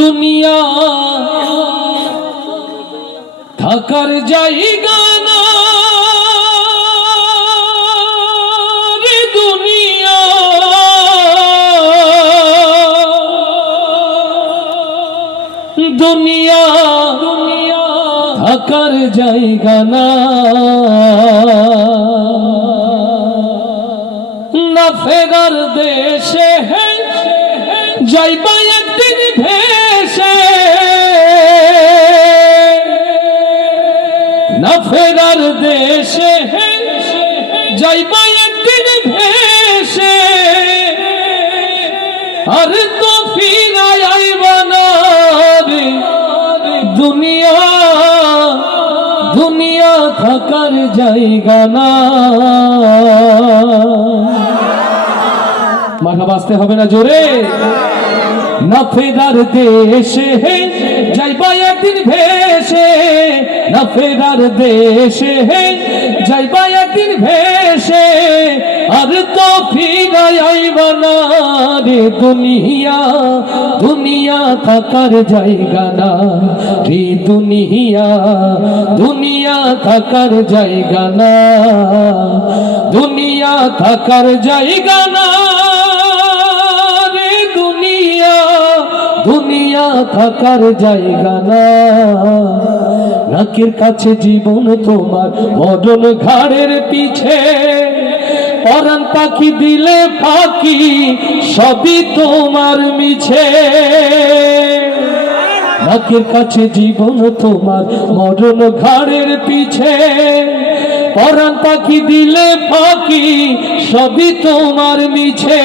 দুনিয়া থাকার জায়গা না রে দুনিয়া, দুনিয়া থাকার জায়গা না, না ফেরার দেশে যাইবা একদিন ভেসে, না ফেরার দেশে যাইবা একদিন ভেসে, আর তো ফিরায় আইবা না রে দুনিয়া, দুনিয়া থাকার জায়গা না। মাথা বাঁচতে হবে না জোরে। না ফেরার দেশে যাইবা একদিন ভেসে, না ফেরার দেশে যাইবা একদিন ভেসে, আর তো ফিরায় আইবা না রে দুনিয়া, দুনিয়া থাকার জায়গা না রে দুনিয়া, দুনিয়া থাকার জায়গা না, দুনিয়া থাকার জায়গা না রে দুনিয়া, দুনিয়া থাকার জায়গা না। নাকের কাছে জীবন তোমার, মরণ ঘাড়ের পিছে, পরাণ পাখি দিলে ফাঁকি, সবই তোমার মিছে। নাকের কাছে জীবন তোমার, মরণ ঘাড়ের পিছে, পরাণ পাখি দিলে ফাঁকি, সবই তোমার মিছে।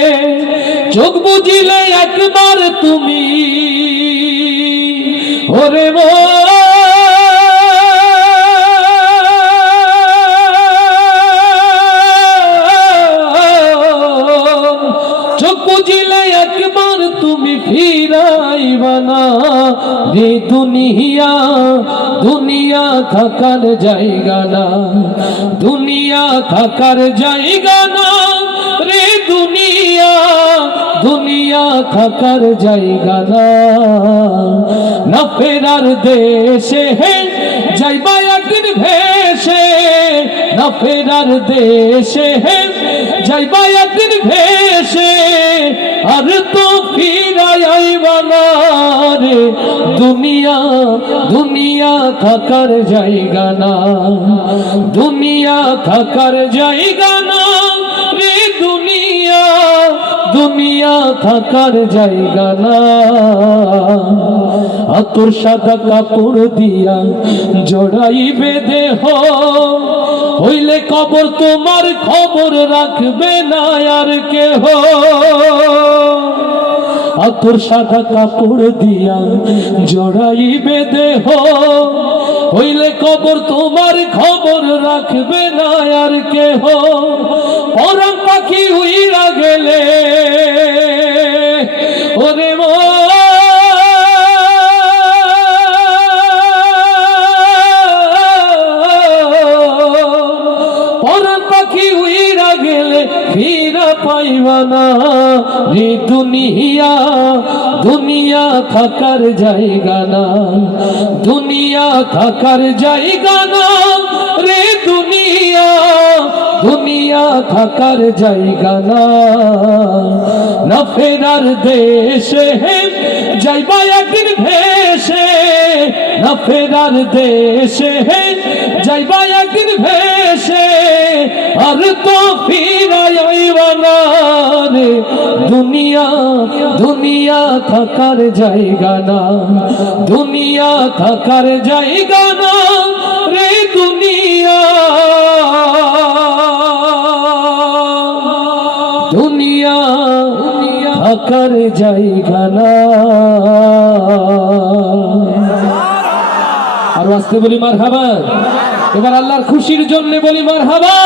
চোখ বুঝিলে একবার তুমি ওরে চোখ বুঝিলে একবার তুমি ফিরাইবা না রে দুনিয়া, দুনিয়া থাকার জায়গা না, দুনিয়া থাকার জায়গা না রে দুনিয়া, দুনিয়া থাকার জায়গা না। না ফেরার দেশে যাইবা একদিন ভেসে, না ফেরার দেশে যাইবা একদিন ভেসে, আর তো ফিরায় আইবা না রে দুনিয়া, দুনিয়া থাকার জায়গা না, দুনিয়া থাকার জায়গা না রে দুনিয়া, দুনিয়া থাকার জায়গা না। আতর সাদা কাপড় দিয়া জড়াইবে দেহ, হইলে কবর তোমার খবর রাখবে না আর কেহ। আতর সাদা কাপড় দিয়া জড়াইবে দেহ, হইলে কবর তোমার খবর রাখবে না আর কেহ। পরাণ পাখি উইরা গেলে ওরে পরাণ পাখি উইরা গেলে ফিরা পাইবা না রে দুনিয়া, দুনিয়া থাকার জায়গা না, দুনিয়া থাকার জায়গা না রে দুনিয়া, দুনিয়া থাকার জায়গা না। না ফেরার দেশে যাইবা একদিন ভেসে, না ফেরার দেশে যাইবা একদিন ভেসে, আর তো ফিরায় আইবা না রে দুনিয়া, দুনিয়া থাকার জায়গা না, দুনিয়া থাকার জায়গা না রে দুনিয়া, দুনিয়া থাকার জায়গা না। আর আসতে বলি মারহাবা, এবার আল্লাহর খুশির জন্য বলি মারহাবা।